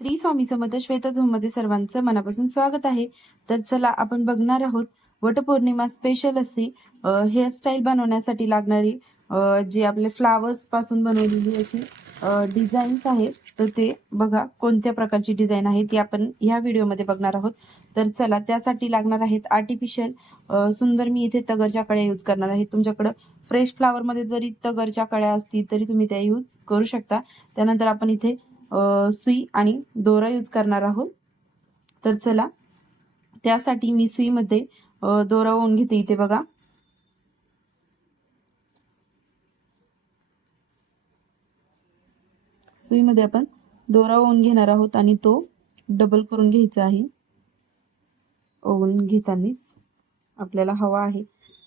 Shri Swami Samarth. Shweta zone मध्ये सर्वांचं मनापासून स्वागत आहे. तर चला आपण बघणार आहोत वटपौर्णिमा स्पेशल अशी हेअरस्टाईल बनवण्यासाठी लागणारी जे आपले फ्लावर्स पासून बनवलेली अशी डिझाईन्स आहेत. तर ते बघा कोणत्या प्रकारची डिझाईन आहे ती आपण ह्या व्हिडिओमध्ये बघणार आहोत. तर चला त्यासाठी लागणार आहेत आर्टिफिशियल सुंदर मी इथे तगरच्या कळ्या यूज करणार आहे. तुमच्याकडे फ्रेश फ्लावर मध्ये जरी तगरच्या कळ्या असतील तरी तुम्ही त्या यूज करू शकता. त्यानंतर आपण इथे सुई आणि दोरा यूज करणार आहोत. तर चला त्यासाठी मी सुईमध्ये दोरा ओवून घेते. इथे बघा सुईमध्ये आपण दोरा ओवून घेणार आहोत आणि तो डबल करून घ्यायचा आहे. ओवून घेतानाच आपल्याला हवा आहे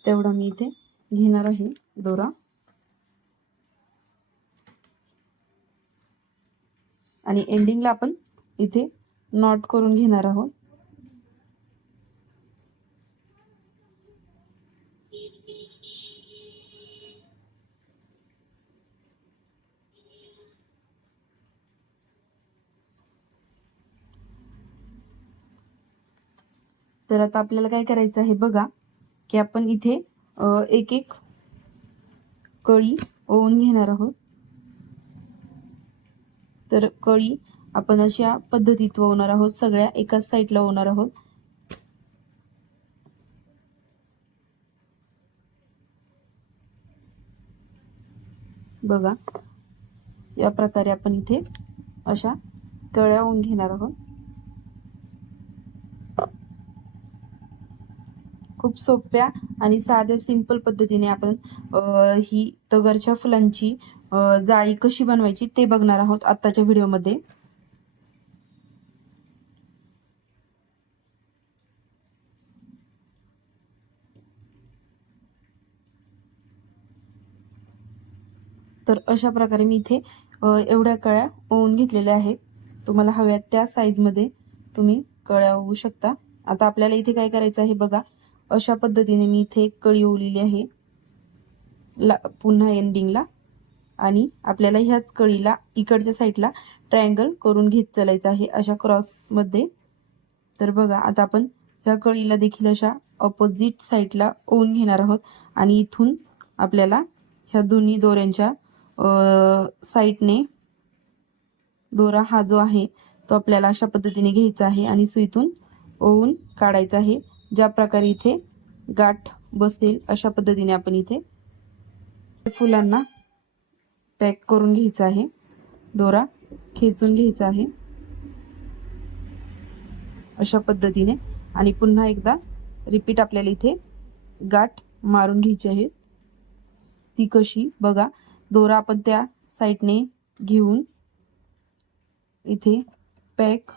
तेवढा मी इथे घेणार आहे दोरा आणि एंडिंगला आपण इथे नॉट करून घेणार आहोत. तर आता आपल्याला काय करायचं आहे बघा की आपण इथे एक एक कळी ओवून घेणार आहोत. तर कळी आपण अशा पद्धतीत ओवणार आहोत. सगळ्या एकाच साईडला ओवणार आहोत. बघा या प्रकारे आपण इथे अशा कळ्या ओवून घेणार आहोत. खूप सोप्या आणि साध्या सिंपल पद्धतीने आपण ही तगरच्या फुलांची जाळी कशी बनवायची ते बघणार आहोत आताच्या व्हिडिओमध्ये. तर अशा प्रकारे मी इथे एवढ्या कळ्या ओवून घेतलेल्या आहेत. तुम्हाला हव्यात त्या साईजमध्ये तुम्ही कळ्या ओवू शकता. आता आपल्याला इथे काय करायचं आहे बघा, अशा पद्धतीने मी इथे एक कळी ओवलेली आहे पुन्हा एंडिंगला आणि आपल्याला ह्याच कळीला इकडच्या साईडला ट्रायंगल करून घेत चालायचं आहे अशा क्रॉसमध्ये. तर बघा आता आपण ह्या कळीला देखील अशा ऑपोजिट साईडला ओवून घेणार आहोत आणि इथून आपल्याला ह्या दोन्ही दोऱ्यांच्या साईडने दोरा हा जो आहे तो आपल्याला अशा पद्धतीने घ्यायचा आहे आणि सुईतून ओवून काढायचा आहे. ज्या प्रकारे इथे गाठ बसेल अशा पद्धतीने आपण इथे फुलांना पॅक करून घ्यायचा आहे. दोरा खेचून घ्यायचा आहे अशा पद्धतीने आणि पुन्हा एकदा रिपीट आपल्याला इथे गाठ मारून घ्यायची आहे. ती कशी बघा, दोरा आपण त्या साईडने घेऊन इथे पॅक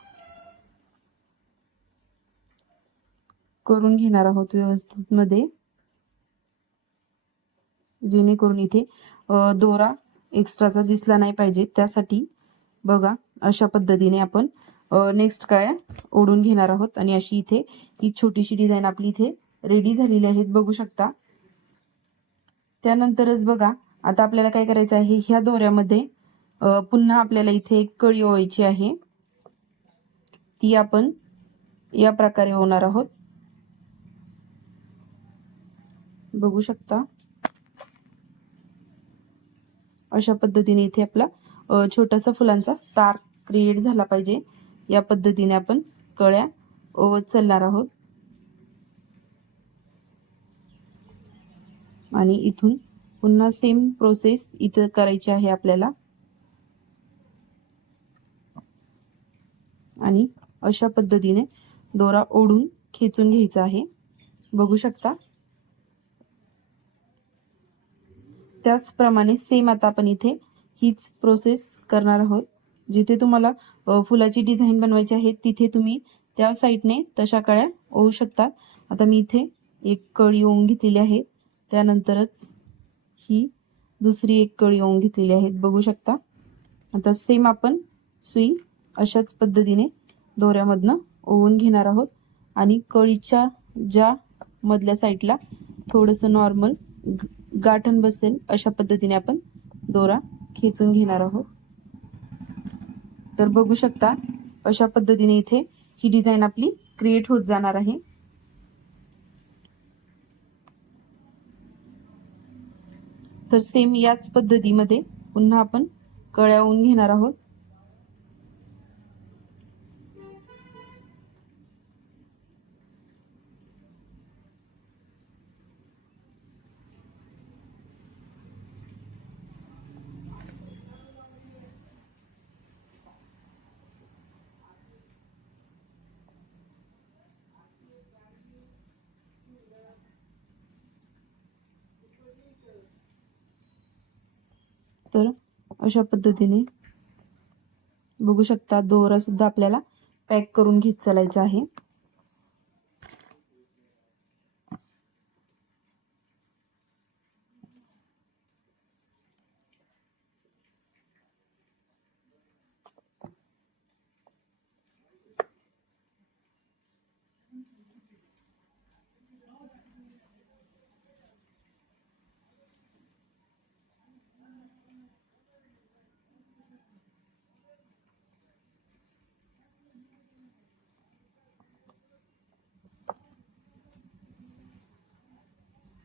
करून घेणार आहोत व्यवस्थित मध्ये, जेणेकरून इथे दोरा एक्स्ट्राचा दिसला नाही पाहिजे. त्यासाठी बघा अशा पद्धतीने आपण नेक्स्ट कळ्या ओढून घेणार आहोत आणि अशी इथे ही छोटीशी डिझाईन आपली इथे रेडी झालेली आहे बघू शकता. त्यानंतरच बघा आता आपल्याला काय करायचं आहे, ह्या दोऱ्यामध्ये पुन्हा आपल्याला इथे एक कळी ओवायची आहे. ती आपण या प्रकारे ओवणार आहोत बघू शकता. अशा पद्धतीने इथे आपला छोटासा फुलांचा स्टार क्रिएट झाला पाहिजे. या पद्धतीने आपण कळ्या ओवत चालणार आहोत आणि इथून पुन्हा सेम प्रोसेस इथे करायची आहे आपल्याला आणि अशा पद्धतीने दोरा ओढून खेचून घ्यायचा आहे बघू शकता. त्याचप्रमाणे सेम आता आपण इथे हीच प्रोसेस करणार आहोत. जिथे तुम्हाला फुलाची डिझाईन बनवायची आहे तिथे तुम्ही त्या साईडने तशा कळ्या ओवू शकता. आता मी इथे एक कळी ओवून घेतलेली आहे. त्यानंतरच ही दुसरी एक कळी ओवून घेतलेली आहे बघू शकता. आता सेम आपण सुई अशाच पद्धतीने दोऱ्यामधनं ओवून घेणार आहोत आणि कळीच्या ज्या मधल्या साईडला थोडंसं नॉर्मल गाठण बसेल अशा पद्धतीने आपण दोरा खेचून घेणार आहोत. तर बघू शकता अशा पद्धतीने इथे ही डिझाईन आपली क्रिएट होत जाणार आहे. तर सेम याच पद्धतीमध्ये पुन्हा आपण कळ्या ओवून घेणार आहोत. तर अशा पद्धतीने बघू शकता दोरा सुद्धा आपल्याला पॅक करून घेत चालायचा आहे.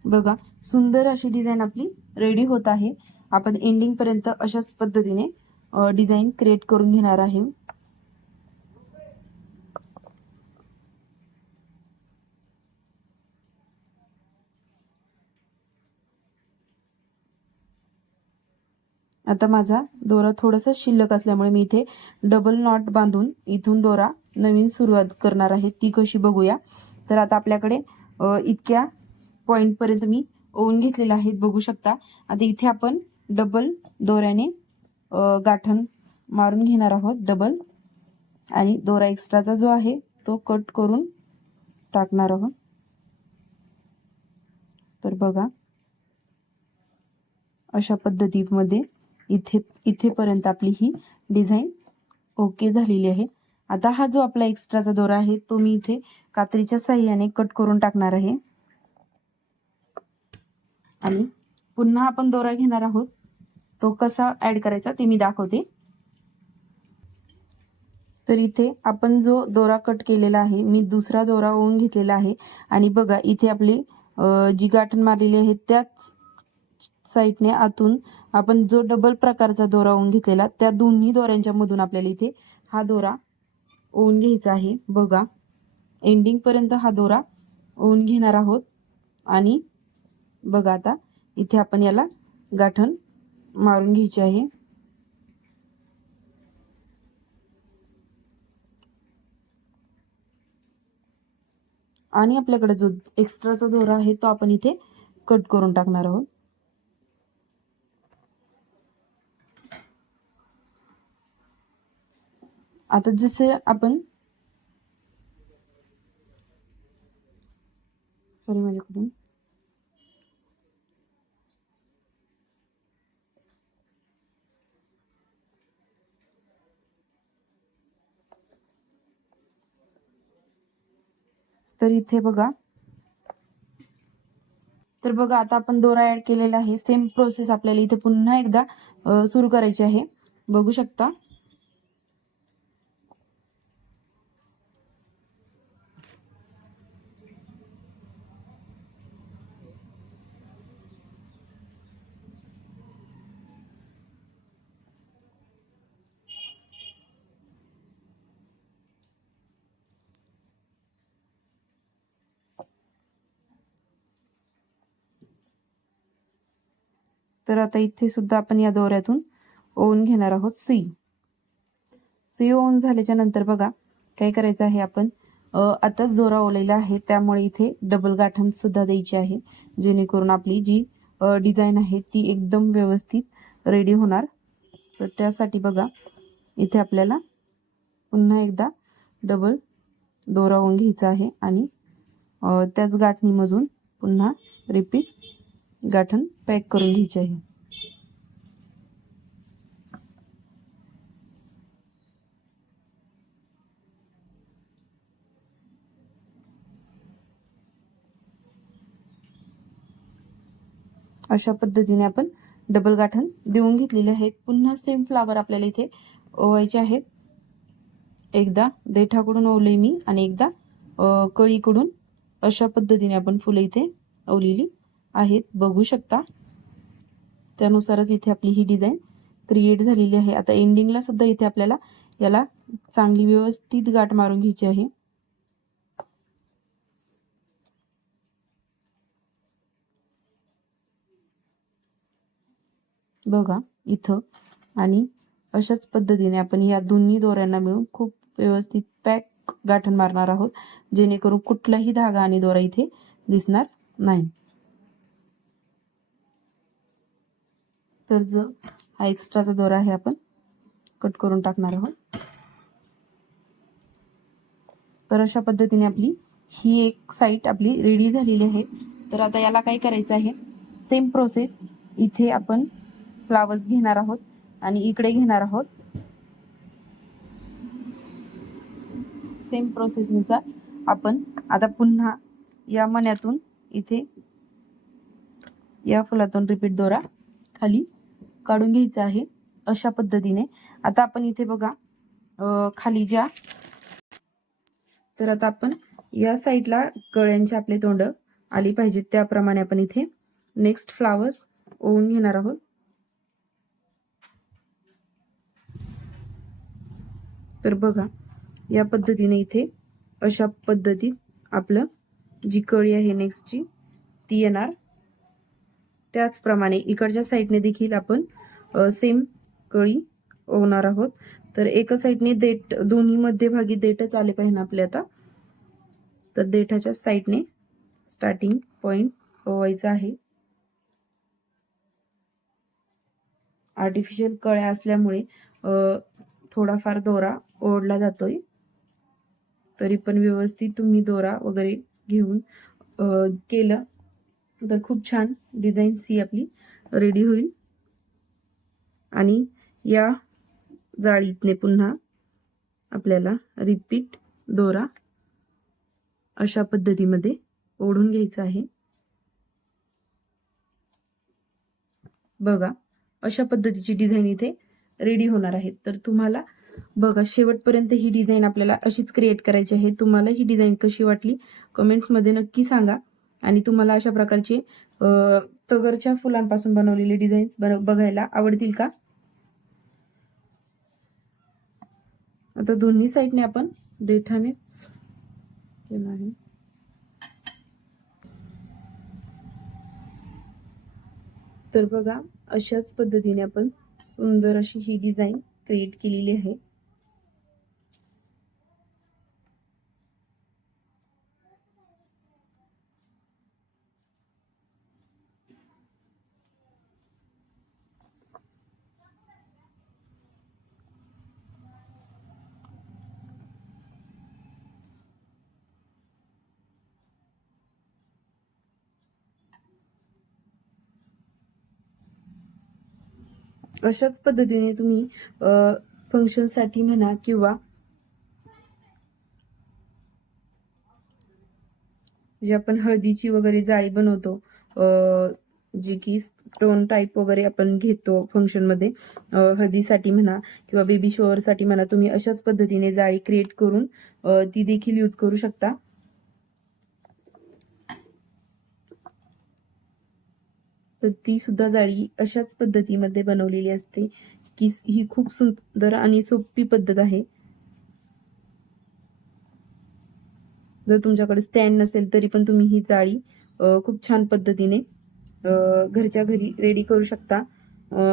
बघा सुंदर अशी डिझाईन आपली रेडी होत आहे. आपण एंडिंग पर्यंत अशाच पद्धतीने डिझाईन क्रिएट करून घेणार आहे. आता माझा दोरा थोडासा शिल्लक असल्यामुळे मी इथे डबल नॉट बांधून इथून दोरा नवीन सुरुवात करणार आहे. ती कशी बघूया. तर आता आपल्याकडे इतक्या पॉइंट पर्यंत मी ओवून घेतलेले आहेत बघू शकता. आता इथे आपण डबल दोऱ्याने गाठण मारून घेणार आहोत डबल, आणि दोरा एक्स्ट्राचा जो आहे तो कट करून टाकणार आहोत. तर बघा अशा पद्धतीमध्ये इथेपर्यंत आपली ही डिझाईन ओके झालेली आहे. आता हा जो आपला एक्स्ट्राचा दोरा आहे तो मी इथे कात्रीच्या साहाय्याने कट करून टाकणार आहे, आणि पुन्हा आपण दोरा घेणार आहोत. तो कसा ऍड करायचा ते मी दाखवते. तर इथे आपण जो दोरा कट केलेला आहे मी दुसरा दोरा ओवून घेतलेला आहे, आणि बघा इथे आपली जी गाठण मारलेली आहे त्याच साईडने आतून आपण जो डबल प्रकारचा दोरा ओवून घेतलेला त्या दोन्ही दोऱ्यांच्या मधून आपल्याला इथे हा दोरा ओवून घ्यायचा आहे. बघा एंडिंग पर्यंत हा दोरा ओवून घेणार आहोत, आणि बघा आता इथे आपण याला गाठण मारून घ्यायची आहे. आणि आपल्याकडे जो एक्स्ट्राचा दोरा आहे तो आपण इथे कट करून टाकणार आहोत. आता जसे आपण माझ्याकडून तर इथे बघा, तर बघा आता आपण दोरा ऍड केलेला आहे. सेम प्रोसेस आपल्याला इथे पुन्हा एकदा सुरू करायची आहे. बघू शकता तर आता इथे सुद्धा आपण या दोऱ्यातून ओवून घेणार आहोत सुई. सुई ओवून झाल्याच्या नंतर बघा काय करायचं आहे, आपण आताच दोरा ओवलेला आहे त्यामुळे इथे डबल गाठण सुद्धा द्यायची आहे, जेणेकरून आपली जी डिझाईन आहे ती एकदम व्यवस्थित रेडी होणार. तर त्यासाठी बघा इथे आपल्याला पुन्हा एकदा डबल दोरा ओवून घ्यायचा आहे, आणि त्याच गाठणीमधून पुन्हा रिपीट गाठण पॅक करून घ्यायची आहे. अशा पद्धतीने आपण डबल गाठण देऊन घेतलेले आहेत. पुन्हा सेम फ्लावर आपल्याला इथे ओवायचे आहेत. एकदा देठाकडून ओवले मी आणि एकदा कळीकडून अशा पद्धतीने आपण फुलं इथे ओवलेली आहेत, बघू शकता. त्यानुसारच इथे आपली ही डिझाईन क्रिएट झालेली आहे. आता एंडिंगला सुद्धा इथे आपल्याला याला चांगली व्यवस्थित गाठ मारून घ्यायची आहे. बघा इथं, आणि अशाच पद्धतीने आपण या दोन्ही दोऱ्यांना मिळून खूप व्यवस्थित पॅक गाठण मारणार आहोत, जेणेकरून कुठलाही धागा आणि दोरा इथे दिसणार नाही. तर जो हा एक्स्ट्राचा दोरा आहे आपण कट करून टाकणार आहोत. तर अशा पद्धतीने आपली ही एक साईड आपली रेडी झालेली आहे. तर आता याला काय करायचं आहे, सेम प्रोसेस इथे आपण फ्लावर्स घेणार आहोत आणि इकडे घेणार आहोत. सेम प्रोसेसनुसार आपण आता पुन्हा या मण्यातून इथे या फुलातून रिपीट दोरा खाली काढून घ्यायचा आहे अशा पद्धतीने. आता आपण इथे बघा खाली ज्या, तर आता आपण या साईडला कळ्यांचे आपले तोंड आली पाहिजेत त्याप्रमाणे आपण इथे नेक्स्ट फ्लावर ओवून घेणार आहोत. तर बघा या पद्धतीने इथे अशा पद्धतीत आपलं जी कळी आहे नेक्स्टची ती येणार. त्याचप्रमाणे इकडच्या साईडने देखील आपण सेम कळी ओवणार आहोत. तर एका साईडने देठ, दोन्ही मध्यभागी देठच आले पाहिजे आपले. आता तर देठाच्या साईडने स्टार्टिंग पॉइंट ओवायचा आहे. आर्टिफिशियल कळ्या असल्यामुळे थोडाफार दोरा ओढला जातोय, तरी पण व्यवस्थित तुम्ही दोरा वगैरे घेऊन केलं तर खूप छान डिझाईन ही आपली रेडी होईल. आणि या जाळीतने पुन्हा आपल्याला रिपीट दोरा अशा पद्धतीमध्ये ओढून घ्यायचा आहे. बघा अशा पद्धतीची डिझाईन इथे रेडी होणार आहे. तर तुम्हाला बघा शेवटपर्यंत ही डिझाईन आपल्याला अशीच क्रिएट करायची आहे. तुम्हाला ही डिझाईन कशी वाटली कमेंट्समध्ये नक्की सांगा. आणि तुम्हाला अशा प्रकारचे तगरच्या फुलांपासून बनवलेले डिझाईन्स बघायला आवडतील का? आता दोन्ही साईडने आपण देठानेच केलं आहे. तर बघा अशाच पद्धतीने आपण सुंदर अशी ही डिझाईन क्रिएट केलेली आहे. अशाच पद्धतीने तुम्ही फंक्शनसाठी म्हणा किंवा जे आपण हळदीची वगैरे जाळी बनवतो, जी की स्टोन टाईप वगैरे आपण घेतो फंक्शनमध्ये, हळदीसाठी म्हणा किंवा बेबी शॉवरसाठी म्हणा, तुम्ही अशाच पद्धतीने जाळी क्रिएट करून ती देखील यूज करू शकता. तर ती सुद्धा जाळी अशाच पद्धतीमध्ये बनवलेली असते, की ही खूप सुंदर आणि सोपी पद्धत आहे. जर तुमच्याकडे स्टँड नसेल तरी पण तुम्ही ही जाळी खूप छान पद्धतीने घरच्या घरी रेडी करू शकता.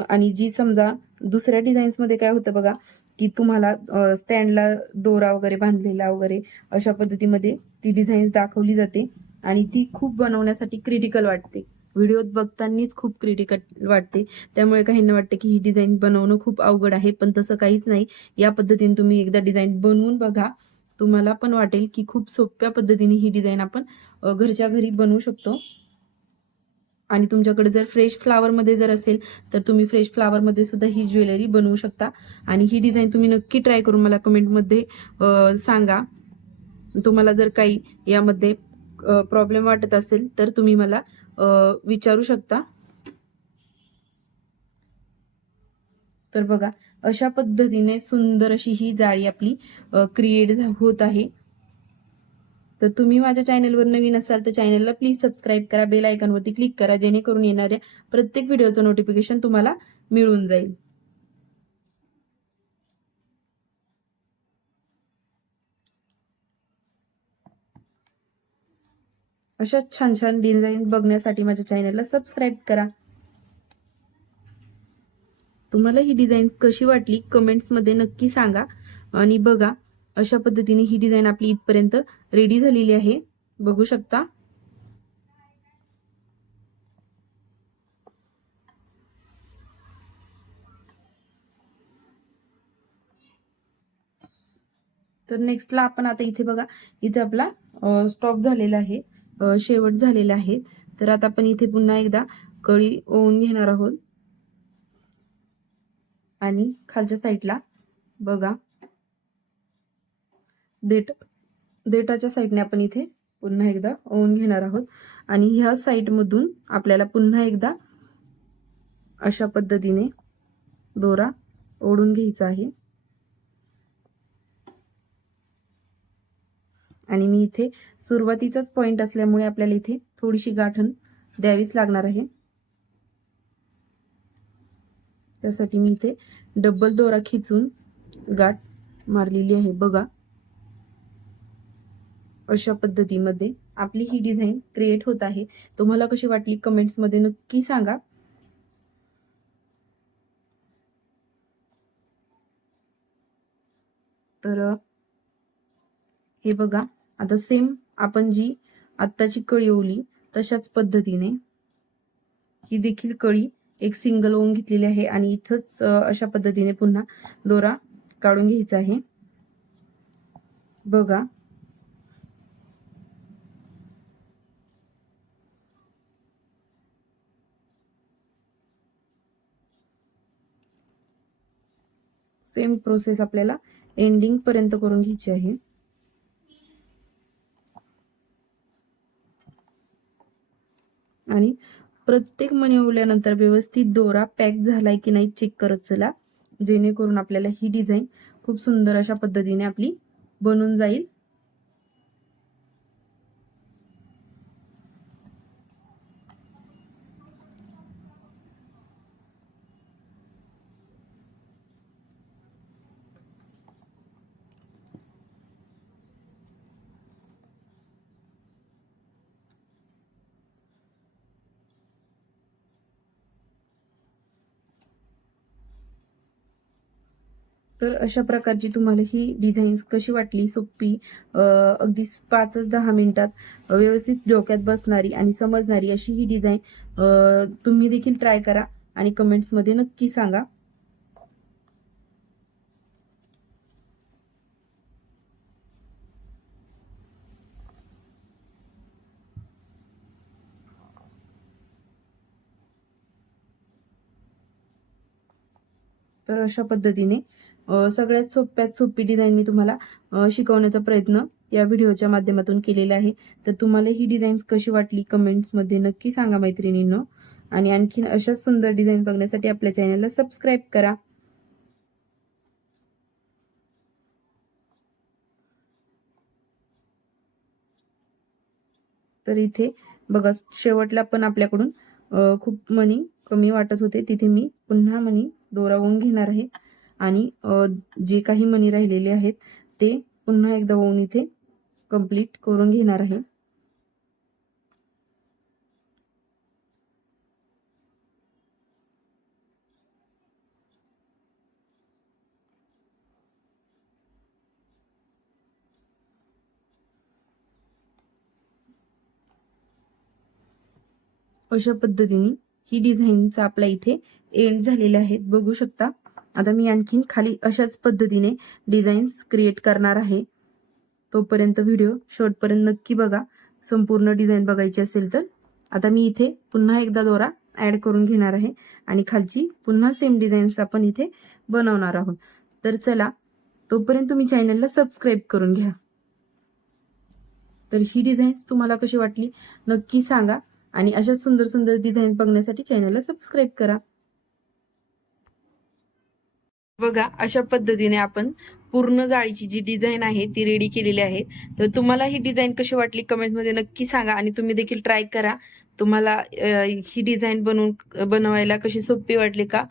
आणि जी समजा दुसऱ्या डिझाईन्समध्ये काय होतं बघा, की तुम्हाला स्टँडला दोरा वगैरे बांधलेला वगैरे अशा पद्धतीमध्ये ती डिझाईन दाखवली जाते आणि ती खूप बनवण्यासाठी क्रिटिकल वाटते. व्हिडिओत बघतानाच खूप क्रिटिकल वाटते. त्यामुळे काहींना वाटते की ही डिझाईन बनवणं खूप अवघड आहे, पण तसं काहीच नाही. या पद्धतीने तुम्ही एकदा डिझाईन बनवून बघा, तुम्हाला पण वाटेल की खूप सोप्या पद्धतीने ही डिझाईन आपण घरच्या घरी बनवू शकतो. आणि तुमच्याकडे जर फ्रेश फ्लावरमध्ये जर असेल तर तुम्ही फ्रेश फ्लावरमध्ये सुद्धा ही ज्वेलरी बनवू शकता. आणि ही डिझाईन तुम्ही नक्की ट्राय करून मला कमेंटमध्ये सांगा. तुम्हाला जर काही यामध्ये प्रॉब्लेम वाटत असेल तर तुम्ही मला विचारू शकता. तर बघा अशा पद्धतीने सुंदर अशी ही जाळी आपली क्रिएट होत आहे. तर तुम्ही माझ्या चॅनलवर नवीन असाल तर चॅनलला प्लीज सबस्क्राईब करा, बेल आयकॉनवरती क्लिक करा, जेणेकरून येणाऱ्या प्रत्येक व्हिडिओचं नोटिफिकेशन तुम्हाला मिळून जाईल. अशा छान छान डिझाईन बघण्यासाठी माझ्या चॅनलला सबस्क्राईब करा. तुम्हाला ही डिझाईन कशी वाटली कमेंट्समध्ये नक्की सांगा. आणि बघा, अशा पद्धतीने ही डिझाईन आपली इथपर्यंत रेडी झालेली आहे, बघू शकता. तर नेक्स्टला आपण आता इथे बघा, इथे आपला स्टॉप झालेला आहे, शेवट झालेला आहे. तर आता आपण इथे पुन्हा एकदा कळी ओवून घेणार आहोत आणि खालच्या साईडला बघा देठाच्या साईडने आपण इथे पुन्हा एकदा ओवून घेणार आहोत आणि ह्या साईडमधून आपल्याला पुन्हा एकदा अशा पद्धतीने दोरा ओढून घ्यायचा आहे. आणि मी इथे सुरुवातीचाच पॉइंट असल्यामुळे आपल्याला इथे थोडीशी गाठण द्यावीच लागणार आहे. त्यासाठी मी इथे डबल दोरा खिचून गाठ मारलेली आहे. बघा, अशा पद्धतीमध्ये आपली ही डिझाईन क्रिएट होत आहे. तुम्हाला कशी वाटली कमेंट्समध्ये नक्की सांगा. तर हे बघा, आता सेम आपण जी आत्ताची कळी ओवली तशाच पद्धतीने ही देखील कळी एक सिंगल ओवून घेतलेली आहे आणि इथंच अशा पद्धतीने पुन्हा दोरा काढून घ्यायचा आहे. बघा, सेम प्रोसेस आपल्याला एंडिंग पर्यंत करून घ्यायची आहे. आणि प्रत्येक मणी ओवल्यानंतर व्यवस्थित दोरा पॅक झालाय की नाही चेक करत चला, जेणेकरून आपल्याला ही डिझाईन खूप सुंदर अशा पद्धतीने आपली बनून जाईल. तर अशा प्रकारची तुम्हाला ही डिझाईन्स कशी वाटली, सोपी, अगदी 5-10 मिनिटात व्यवस्थित डोक्यात बसणारी आणि समजणारी अशी ही डिझाईन तुम्ही देखील ट्राय करा आणि कमेंट्समध्ये नक्की सांगा. तर अशा पद्धतीने सगळ्यात सोप्यात सोपी डिझाईन मी तुम्हाला शिकवण्याचा प्रयत्न या व्हिडिओच्या माध्यमातून केलेला आहे. तर तुम्हाला ही डिझाईन कशी वाटली कमेंट्समध्ये नक्की सांगा मैत्रिणींनो. आणि आणखीन अशाच सुंदर डिझाईन बघण्यासाठी आपल्या चॅनलला सबस्क्राईब करा. तर इथे बघा, शेवटला पण आपल्याकडून खूप मणी कमी वाटत होते, तिथे मी पुन्हा मणी दोरावून घेणार आहे आणि जे काही मणी राहिलेले आहेत ते पुन्हा एकदा ओवून इथे कंप्लीट करून घेणार आहे. अशा पद्धतीने ही डिझाईनचा आपला इथे एंड झालेला आहे, बघू शकता. आता मी आणखीन खाली अशाच पद्धतीने डिझाईन्स क्रिएट करणार आहे. तोपर्यंत व्हिडिओ शेवटपर्यंत नक्की बघा, संपूर्ण डिझाईन बघायची असेल तर. आता मी इथे पुन्हा एकदा दोरा ऍड करून घेणार आहे आणि खालची पुन्हा सेम डिझाईन्स आपण इथे बनवणार आहोत. तर चला, तोपर्यंत तुम्ही चॅनलला सबस्क्राईब करून घ्या. तर ही डिझाईन्स तुम्हाला कशी वाटली नक्की सांगा आणि अशा सुंदर सुंदर डिझाईन बघण्यासाठी चॅनलला सबस्क्राईब करा. बघा अशा पद्धतीने आपण पूर्ण जाळीची जी डिझाईन आहे ती रेडी केलेली आहे. तर तुम्हाला ही डिझाईन कशी वाटली कमेंटमध्ये नक्की सांगा आणि तुम्ही देखील ट्राय करा. तुम्हाला ही डिझाईन बनवायला कशी सोपी वाटली का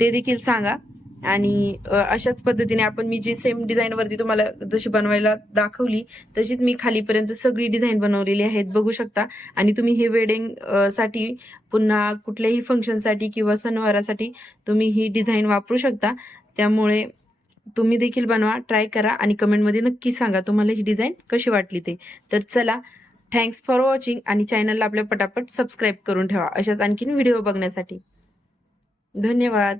ते देखील सांगा. आणि अशाच पद्धतीने आपण मी जी सेम डिझाईन वरती तुम्हाला जशी बनवायला दाखवली तशीच मी खालीपर्यंत सगळी डिझाईन बनवलेली आहेत बघू शकता. आणि तुम्ही हे वेडिंग साठी पुन्हा कुठल्याही फंक्शनसाठी किंवा सणवारासाठी तुम्ही ही डिझाईन वापरू शकता. त्यामुळे तुम्ही देखील बनवा, ट्राय करा आणि कमेंटमध्ये नक्की सांगा तुम्हाला ही डिझाईन कशी वाटली ते. तर चला, थँक्स फॉर वॉचिंग आणि चॅनलला आपल्या पटापट सबस्क्राईब करून ठेवा अशाच आणखीन व्हिडिओ बघण्यासाठी. धन्यवाद.